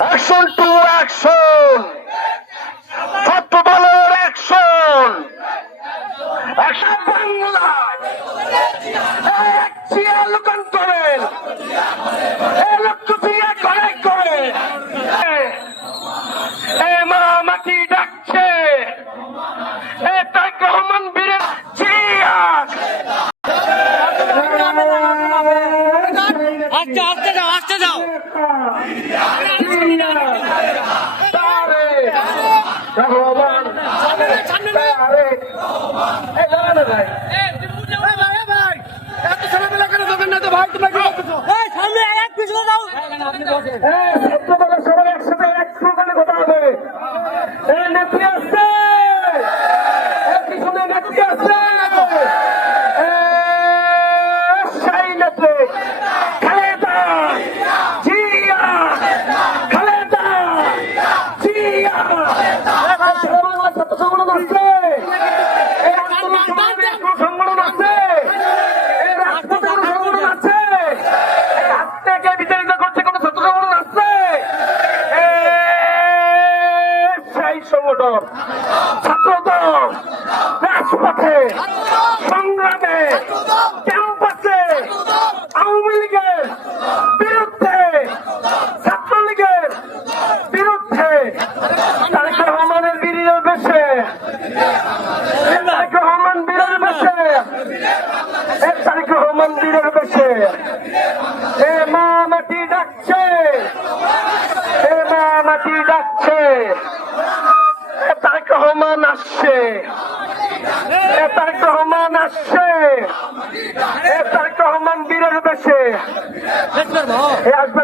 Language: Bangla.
অ্যাকশন টু অ্যাকশন ছাত্র অ্যাকশন অ্যাকশন বাংলা এক এ লক্ষ্য চেয়ার করে এ মা ডাকছে এ তাক রহমান বীরের চেয়ার আস্তে আস্তে যাও আস্তে যাও তারে রহমান তারে এ দাঁড়ান না ভাই এই সামনে এক পিছনে যাও হ্যাঁ, ছাত্রদলে সবাই একসাথে। এই! সংগঠন আছে। এই আন্দোলন সমাজে কোনো সংগঠন আছে। এই রাজপথে কোনো সংগঠন আছে। এই হাত থেকে বিতাড়িত করছে কোনো ছাত্র সংগঠন আছে। এ মা মাটি ডাকছে। এ মা মাটি ডাকছে। তাক রহমান আসছে। তাক রহমান আসছে। তাক রহমান বীরের বেশে। আসবে